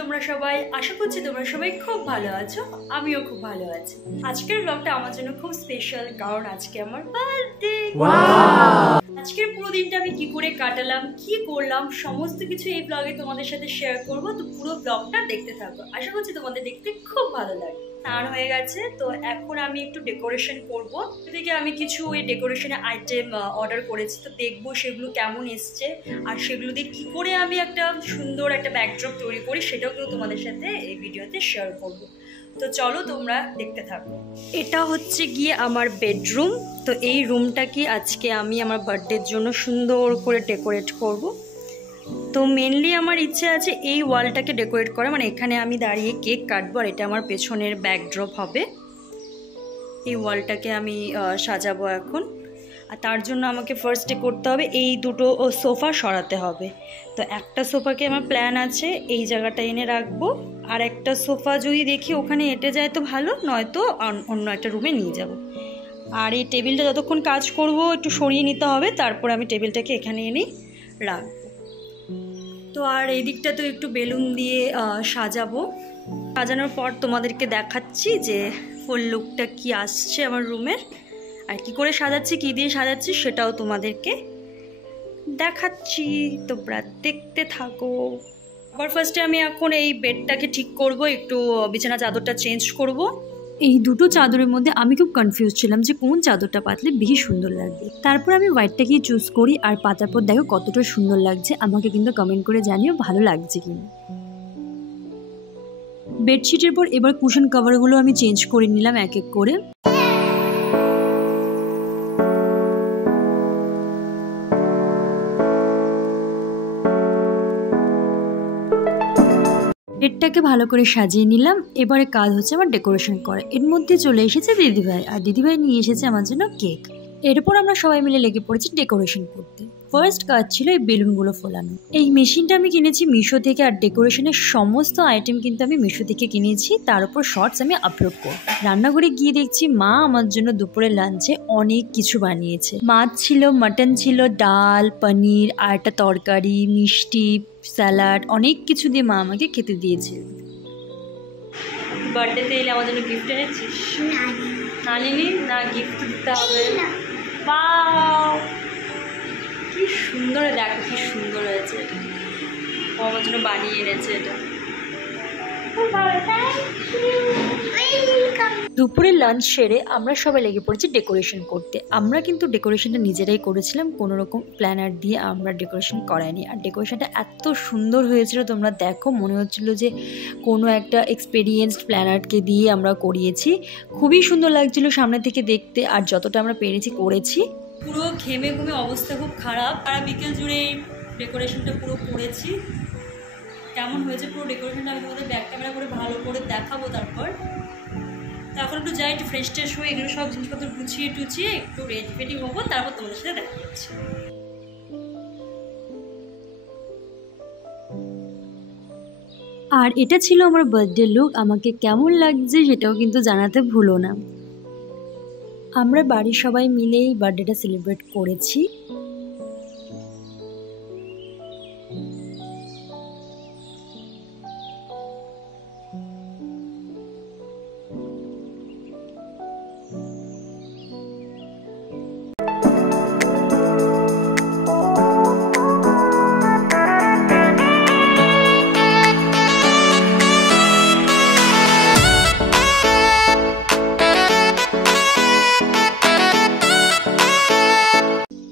তোমরা সবাই? আশা করছি তোমরা সবাই খুব ভালো আছো, আমিও খুব ভালো আছি। আজকের ব্লগটা আমার জন্য খুব স্পেশাল, কারণ আজকে আমার বার্থডে। আজকের পুরো দিনটা আমি কি করে কাটালাম, কি করলাম, সমস্ত কিছু এই ব্লগে তোমাদের সাথে শেয়ার করবো। তো পুরো ব্লগটা দেখতে থাকো, আশা করছি তোমাদের দেখতে খুব ভালো লাগে। স্নান হয়ে গেছে, তো এখন আমি একটু ডেকোরেশন করবো। এদিকে আমি কিছু ওই ডেকোরেশনের আইটেম অর্ডার করেছি, তো দেখবো সেগুলো কেমন এসছে আর সেগুলো দিয়ে কি করে আমি একটা সুন্দর একটা ব্যাকড্রপ তৈরি করি, সেটাও কিন্তু তোমাদের সাথে এই ভিডিওতে শেয়ার করব। তো চলো তোমরা দেখতে থাকো। এটা হচ্ছে গিয়ে আমার বেডরুম। তো এই রুমটাকে আজকে আমি আমার বার্থডের জন্য সুন্দর করে ডেকোরেট করব। তো মেনলি আমার ইচ্ছে আছে এই ওয়ালটাকে ডেকোরেট করা, মানে এখানে আমি দাঁড়িয়ে কেক কাটবো আর এটা আমার পেছনের ব্যাকড্রপ হবে। এই ওয়ালটাকে আমি সাজাবো এখন। আর তার জন্য আমাকে ফার্স্টে করতে হবে এই দুটো সোফা সরাতে হবে। তো একটা সোফাকে আমার প্ল্যান আছে এই জায়গাটা এনে রাখবো, আর একটা সোফা যদি দেখি ওখানে এঁটে যায় তো ভালো, নয়তো অন্য একটা রুমে নিয়ে যাব। আর এই টেবিলটা যতক্ষণ কাজ করব একটু সরিয়ে নিতে হবে, তারপর আমি টেবিলটাকে এখানে এনেই রাখবো। তো আর এই দিকটা তো একটু বেলুন দিয়ে সাজাবো। সাজানোর পর তোমাদেরকে দেখাচ্ছি যে ফুল লুকটা কি আসছে আমার রুমের, আর কি করে সাজাচ্ছি, কি দিয়ে সাজাচ্ছি সেটাও তোমাদেরকে দেখাচ্ছি। তোমরা দেখতে থাকো। আবার ফার্স্টে আমি এখন এই বেডটাকে ঠিক করব, একটু বিছানা চাদরটা চেঞ্জ করব। এই দুটো চাদরের মধ্যে আমি খুব কনফিউজ ছিলাম যে কোন চাদরটা পাতলে বেশি সুন্দর লাগবে। তারপর আমি হোয়াইটটাকেই চুজ করি, আর পাতার পর দেখো কতটা সুন্দর লাগছে। আমাকে কিন্তু কমেন্ট করে জানিও ভালো লাগছে কিনা। বেডশিটের পর এবার কুশন কভারগুলো আমি চেঞ্জ করে নিলাম এক এক করে। বেডটাকে ভালো করে সাজিয়ে নিলাম। এবারে কাজ হচ্ছে আমার ডেকোরেশন করা। এর মধ্যে চলে এসেছে দিদিভাই, আর দিদিভাই নিয়ে এসেছে আমার জন্য কেক। এরপর আমরা সবাই মিলে লেগে পড়েছি ডেকোরেশন করতে। ফার্স্ট কাজ ছিল এই বেলুনগুলো ফোলানো। এই মেশিনটা আমি কিনেছি মিশো থেকে, আর ডেকোরেশনের সমস্ত আইটেম কিন্তু আমি মিশো থেকে কিনেছি। তার উপর শর্টস আমি আপলোড করব। রান্নাঘরে গিয়ে দেখছি মা আমার জন্য দুপুরে লাঞ্চে অনেক কিছু বানিয়েছে। মাছ ছিল, মাটন ছিল, ডাল, পনির, আর একটা তরকারি, মিষ্টি, স্যালাড, অনেক কিছু দিয়ে মা আমাকে খেতে দিয়েছে। বার্থডেতে এলে আমার জন্য গিফট এনেছিস? না নিনি না, গিফট দিতে হবে। বাহ, কি সুন্দর, দেখো কি সুন্দর হয়েছে এটা। ও আমার জন্য বানিয়ে এনেছে এটা। দুপুরে লাঞ্চ সেরে আমরা সবাই লেগে পড়েছি ডেকোরেশন করতে। আমরা কিন্তু ডেকোরেশনটা নিজেরাই করেছিলাম, কোনো রকম প্ল্যানার দিয়ে আমরা ডেকোরেশন করাইনি। আর ডেকোরেশনটা এত সুন্দর হয়েছিল, তোমরা দেখো, মনে হচ্ছিল যে কোনো একটা এক্সপেরিয়েন্সড প্ল্যানারকে দিয়ে আমরা করিয়েছি। খুবই সুন্দর লাগছিল সামনে থেকে দেখতে, আর যতটা আমরা পেরেছি করেছি। পুরো ঘেমে ঘুমে অবস্থা খুব খারাপ। আর বিকেল জুড়ে ডেকোরেশনটা পুরো করেছি। কেমন হয়েছে পুরো ডেকোরেশনটা আমি তোমাদের ব্যাক ক্যামেরা করে ভালো করে দেখাবো। তারপর তো এখন একটু যাই, একটু ফ্রেশ ট্রেশ হয়ে এগুলো সব জিনিসপত্র গুছিয়ে টুছিয়ে একটু রেডি ফেডি হবো, তারপর তোমাদের সাথে দেখা যাচ্ছে। আর এটা ছিল আমার বার্থডে লুক। আমাকে কেমন লাগছে সেটাও কিন্তু জানাতে ভুলো না। আমরা বাড়ির সবাই মিলেই বার্থডেটা সেলিব্রেট করেছি।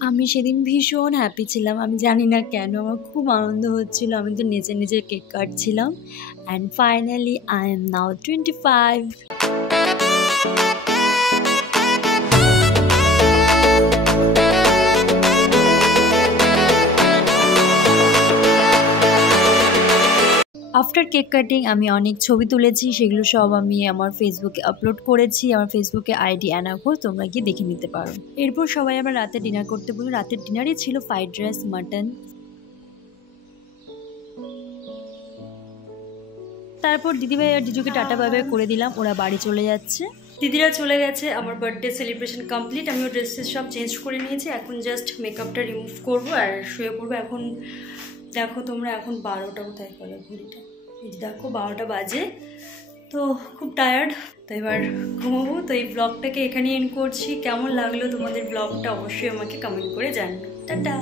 আমি সেদিন ভীষণ হ্যাপি ছিলাম, আমি জানি না কেন, আমার খুব আনন্দ হচ্ছিল। আমি তো নিজে নিজে কেক কাটছিলাম। And finally I am now 25। After cake cutting আমি অনেক ছবি তুলেছি, সেগুলো সব আমি আমার ফেসবুকে আপলোড করেছি। আমার ফেসবুকে আইডি অ্যানা ঘোষ, তোমরা গিয়ে দেখে নিতে পারো। এরপর সবাই আবার রাতে ডিনার করতে বলি। রাতের ডিনারে ছিল ফ্রাইড রাইস, মাটন। তারপর দিদিভাই আর জিজুকে টাটা বাই বাই করে দিলাম, ওরা বাড়ি চলে যাচ্ছে। দিদিরা চলে গেছে, আমার বার্থডে সেলিব্রেশন কমপ্লিট। আমিও ড্রেসেস সব চেঞ্জ করে নিয়েছি, এখন জাস্ট মেকআপটা রিমুভ করবো আর শুয়ে পড়বো। এখন দেখো তোমরা, এখন 12টা কোথায় গেল ঘড়িটা, এই দেখো 12টা বাজে, তো খুব টায়ার্ড, তো এবার ঘুমাবো। তো এই ব্লগটাকে এখানে এন্ড করছি। কেমন লাগলো তোমাদের ব্লগটা অবশ্যই আমাকে কমেন্ট করে জানিও। টাটা।